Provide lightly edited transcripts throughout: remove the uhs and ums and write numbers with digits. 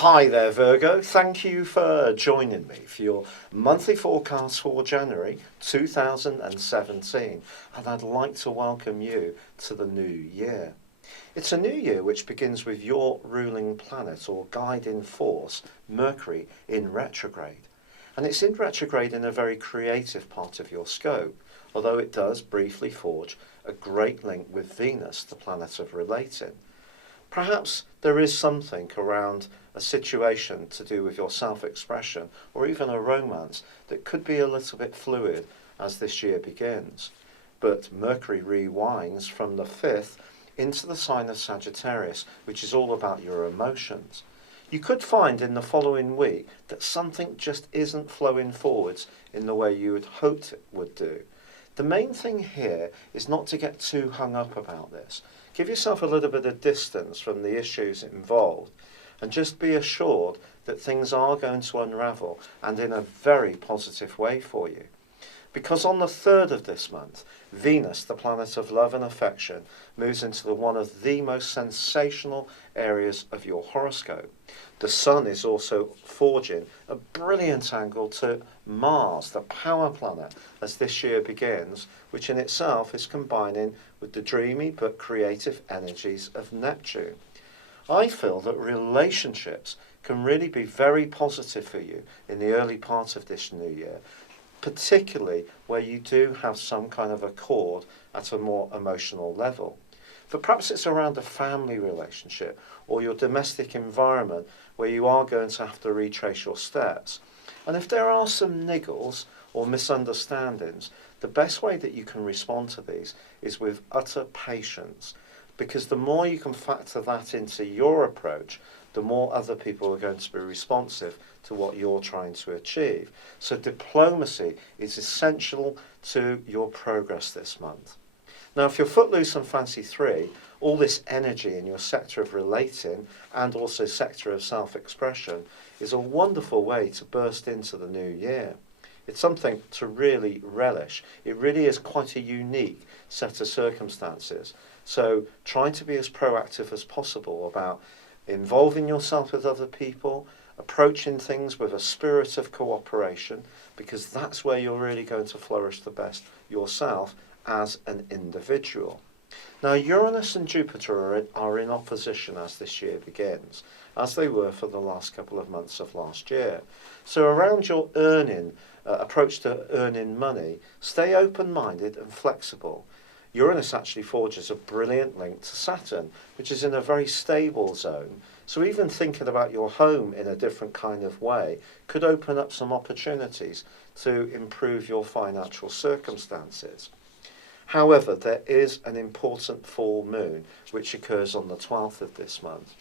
Hi there, Virgo. Thank you for joining me for your monthly forecast for January 2017. And I'd like to welcome you to the new year. It's a new year which begins with your ruling planet or guiding force, Mercury, in retrograde. And it's in retrograde in a very creative part of your scope, although it does briefly forge a great link with Venus, the planet of relating. Perhaps there is something around a situation to do with your self-expression or even a romance that could be a little bit fluid as this year begins. But Mercury rewinds from the 5th into the sign of Sagittarius, which is all about your emotions. You could find in the following week that something just isn't flowing forwards in the way you had hoped it would do. The main thing here is not to get too hung up about this. Give yourself a little bit of distance from the issues involved and just be assured that things are going to unravel and in a very positive way for you. Because on the 3rd of this month, Venus, the planet of love and affection, moves into one of the most sensational areas of your horoscope. The Sun is also forging a brilliant angle to Mars, the power planet, as this year begins, which in itself is combining with the dreamy but creative energies of Neptune. I feel that relationships can really be very positive for you in the early part of this new year, particularly where you do have some kind of accord at a more emotional level. But perhaps it's around a family relationship or your domestic environment where you are going to have to retrace your steps. And if there are some niggles or misunderstandings, the best way that you can respond to these is with utter patience, because the more you can factor that into your approach, the more other people are going to be responsive to what you're trying to achieve. So diplomacy is essential to your progress this month. Now, if you're footloose and fancy 3, all this energy in your sector of relating and also sector of self-expression is a wonderful way to burst into the new year. It's something to really relish. It really is quite a unique set of circumstances. So try to be as proactive as possible about involving yourself with other people, approaching things with a spirit of cooperation, because that's where you're really going to flourish the best yourself as an individual. Now, Uranus and Jupiter are in opposition as this year begins, as they were for the last couple of months of last year. So around your approach to earning money, stay open-minded and flexible. Uranus actually forges a brilliant link to Saturn, which is in a very stable zone. So even thinking about your home in a different kind of way could open up some opportunities to improve your financial circumstances. However, there is an important full moon which occurs on the 12th of this month.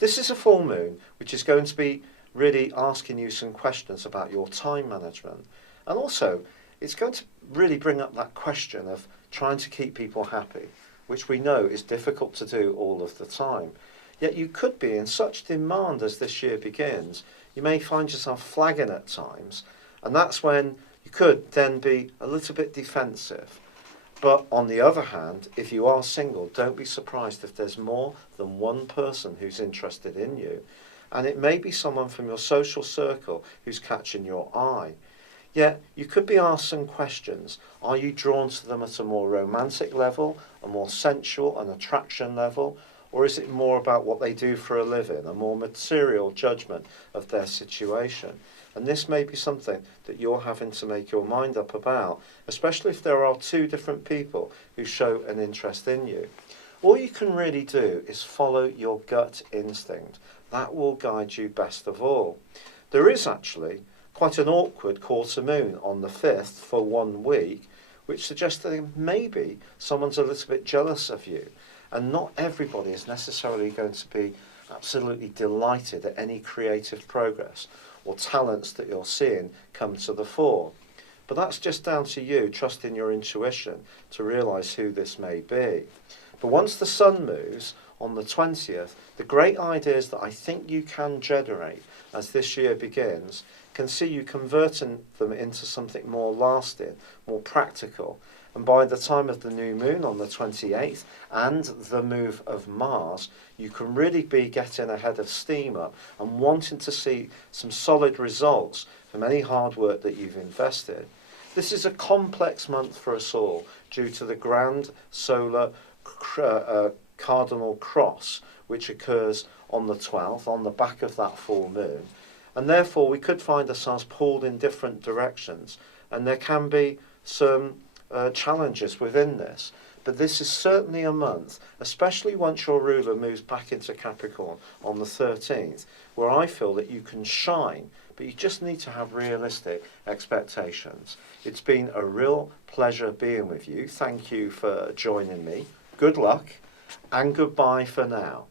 This is a full moon which is going to be really asking you some questions about your time management. And also, it's going to really bring up that question of trying to keep people happy, which we know is difficult to do all of the time. Yet you could be in such demand as this year begins, you may find yourself flagging at times, and that's when you could then be a little bit defensive. But on the other hand, if you are single, don't be surprised if there's more than one person who's interested in you. And it may be someone from your social circle who's catching your eye. Yet you could be asked some questions. Are you drawn to them at a more romantic level, a more sensual and attraction level? Or is it more about what they do for a living, a more material judgment of their situation? And this may be something that you're having to make your mind up about, especially if there are 2 different people who show an interest in you. All you can really do is follow your gut instinct. That will guide you best of all. There is actually quite an awkward quarter moon on the 5th for 1 week, which suggests that maybe someone's a little bit jealous of you. And not everybody is necessarily going to be absolutely delighted at any creative progress or talents that you're seeing come to the fore. But that's just down to you trusting your intuition to realise who this may be. But once the Sun moves on the 20th, the great ideas that I think you can generate as this year begins can see you converting them into something more lasting, more practical, And by the time of the new moon on the 28th and the move of Mars, you can really be getting ahead of steam up and wanting to see some solid results from any hard work that you've invested. This is a complex month for us all due to the grand solar cardinal cross, which occurs on the 12th, on the back of that full moon. And therefore we could find ourselves pulled in different directions, and there can be some challenges within this. But this is certainly a month, especially once your ruler moves back into Capricorn on the 13th, where I feel that you can shine, but you just need to have realistic expectations. It's been a real pleasure being with you. Thank you for joining me. Good luck, and goodbye for now.